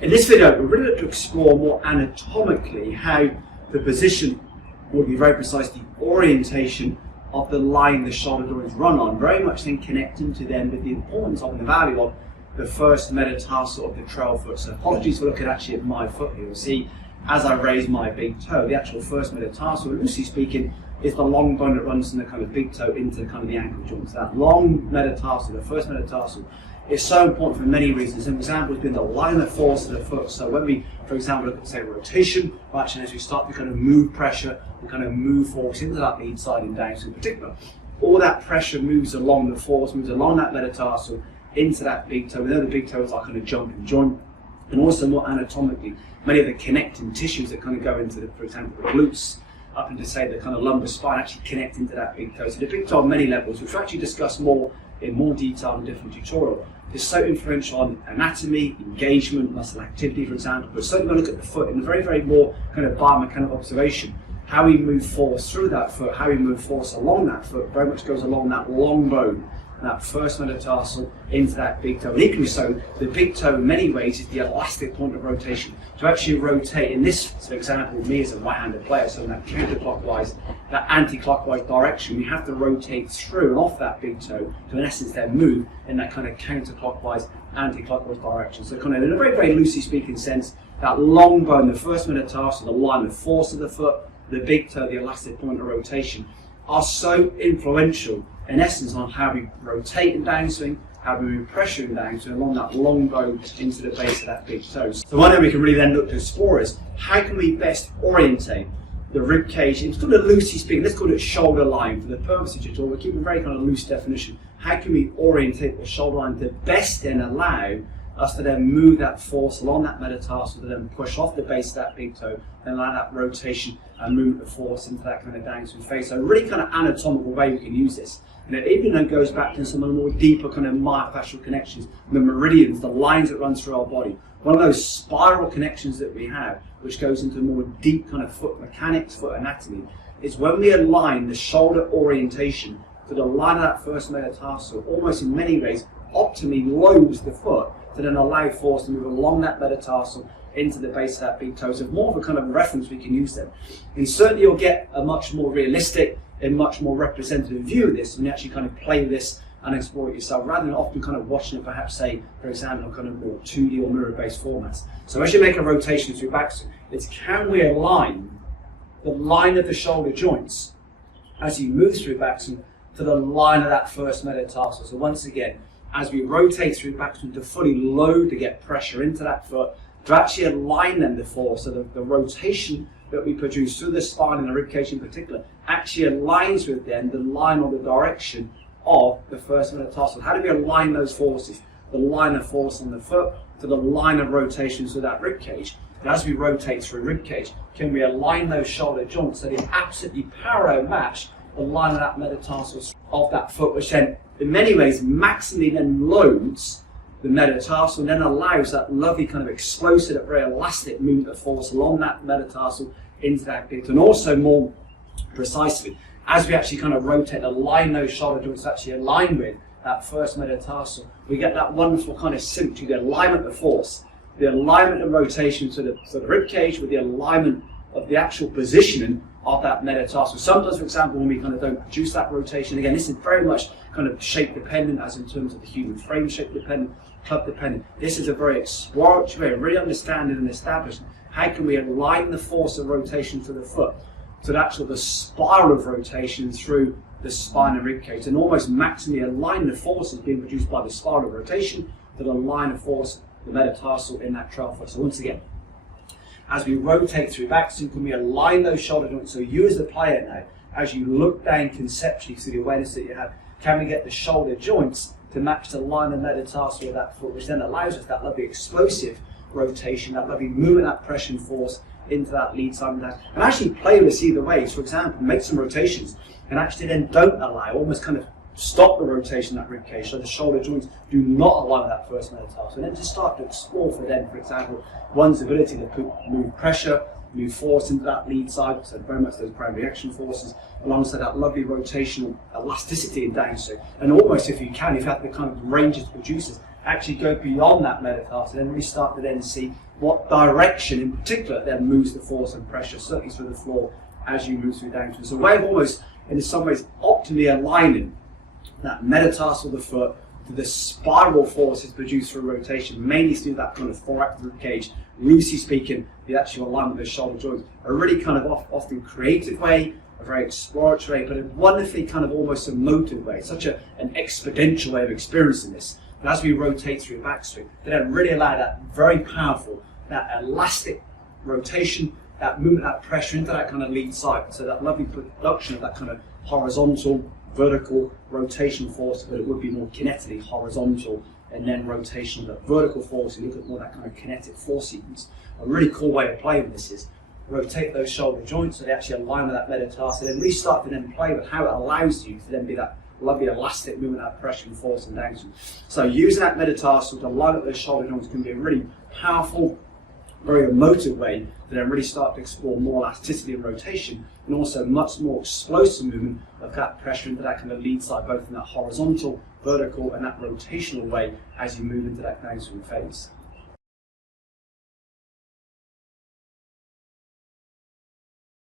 In this video, we're really going to explore more anatomically how the position, or to be very precise, the orientation of the line the shoulder joints run on, very much then connecting to them with the importance of and the value of the first metatarsal of the trail foot. So apologies for looking actually at my foot here. You'll see as I raise my big toe, the actual first metatarsal, loosely speaking, is the long bone that runs from the kind of big toe into kind of the ankle joint. So that long metatarsal, the first metatarsal, is so important for many reasons. An example has been the line of force of the foot. So when we, for example, look at, say, rotation, or actually as we start to kind of move pressure, we kind of move force into that lead side and down. So in particular, all that pressure moves along the force, moves along that metatarsal into that big toe. We know the big toe is our kind of jumping joint. And also more anatomically, many of the connecting tissues that kind of go into, for example, the glutes, up into, say, the kind of lumbar spine, actually connect into that big toe. So the big toe on many levels, which we'll actually discuss more in more detail in a different tutorial, is so influential on anatomy, engagement, muscle activity, for example. But certainly going to look at the foot in a very, very more kind of biomechanical observation. How we move force through that foot, how we move force along that foot, very much goes along that long bone, that first metatarsal into that big toe. And equally so, the big toe in many ways is the elastic point of rotation. To actually rotate, in this for example, me as a right-handed player, so in that counterclockwise, that anti-clockwise direction, we have to rotate through and off that big toe to in essence then move in that kind of counterclockwise, anti-clockwise direction. So kind of in a very, very loosely speaking sense, that long bone, the first metatarsal, the line of force of the foot, the big toe, the elastic point of rotation, are so influential in essence on how we rotate in downswing, how we move pressure in downswing along that long bone into the base of that big toe. So one thing we can really then look to explore is how can we best orientate the rib cage. It's kind of loosely speaking, let's call it shoulder line for the purpose of the tutorial. We're keeping a very kind of loose definition. How can we orientate the shoulder line to best then allow us to then move that force along that metatarsal to then push off the base of that big toe and allow that rotation and move the force into that kind of downswing phase. So a really kind of anatomical way we can use this. And it even then goes back to some of the more deeper kind of myofascial connections, the meridians, the lines that run through our body. One of those spiral connections that we have, which goes into more deep kind of foot mechanics, foot anatomy, is when we align the shoulder orientation to the line of that first metatarsal, almost in many ways optimally loads the foot to then allow force to move along that metatarsal into the base of that big toe. So more of a kind of reference we can use then. And certainly you'll get a much more realistic and much more representative view of this when you actually kind of play this and explore it yourself, rather than often kind of watching it perhaps, say, for example, in kind of more 2D or mirror-based formats. So as you make a rotation through backswing, it's can we align the line of the shoulder joints as you move through backswing to the line of that first metatarsal. So once again, as we rotate through backswing to fully load to get pressure into that foot, to actually align them the force, so the rotation that we produce through the spine and the rib cage in particular actually aligns with then the line or the direction of the first metatarsal. How do we align those forces? The line of force on the foot to the line of rotation through that rib cage. And as we rotate through rib cage, can we align those shoulder joints so they absolutely parallel match the line of that metatarsal of that foot, which then in many ways maximally then loads the metatarsal and then allows that lovely kind of explosive, very elastic movement of force along that metatarsal into that big toe. And also more precisely, as we actually kind of rotate, align those shoulder joints actually align with that first metatarsal, we get that wonderful kind of symmetry, the alignment of force, the alignment of rotation to the rib cage with the alignment of the actual positioning of that metatarsal. Sometimes, for example, when we kind of don't produce that rotation, again, this is very much kind of shape dependent, as in terms of the human frame shape dependent, club dependent. This is a very exploratory way of really understanding and establishing how can we align the force of rotation to the foot, to the spiral of rotation through the spine and rib cage, and almost maximally align the forces being produced by the spiral of rotation to the line of force, the metatarsal in that trail foot. So once again, as we rotate through backswing, can we align those shoulder joints? So you as the player now, as you look down conceptually through the awareness that you have, can we get the shoulder joints to match the line of metatarsal of that foot, which then allows us that lovely explosive rotation, that lovely movement, that pressure and force into that lead side and down. And actually play with either ways. For example, make some rotations and actually then don't allow, almost kind of stop the rotation of that rib cage, so the shoulder joints do not align with that first metatarsal. And then just start to explore for them, for example, one's ability to move pressure, move force into that lead side, so very much those primary action forces, alongside that lovely rotational elasticity and downswing. And almost, if you have the kind of ranges to produce this, actually go beyond that metatarsal and really start to then see what direction in particular then moves the force and pressure, certainly through the floor as you move through down. So a way of almost, in some ways, optimally aligning that metatarsal of the foot to the spiral forces produced through rotation, mainly through that kind of thoracic rib cage, loosely speaking, the actual alignment of the shoulder joints. A really kind of often creative way, a very exploratory way, but a wonderfully kind of almost emotive way, such an exponential way of experiencing this. And as we rotate through your backswing, they don't really allow that very powerful, that elastic rotation, that movement, that pressure into that kind of lead side. So that lovely production of that kind of horizontal, vertical rotation force, but it would be more kinetically horizontal, and then rotation of the vertical force. You look at more that kind of kinetic force sequence. A really cool way of playing this is rotate those shoulder joints so they actually align with that metatarsal, and really start to then play with how it allows you to then be that lovely elastic movement, that pressure and force and downswing. So using that metatarsal to line up those shoulder joints can be a really powerful, very emotive way to then really start to explore more elasticity and rotation, and also much more explosive movement of that pressure into that kind of lead side, both in that horizontal, vertical and that rotational way as you move into that downswing phase.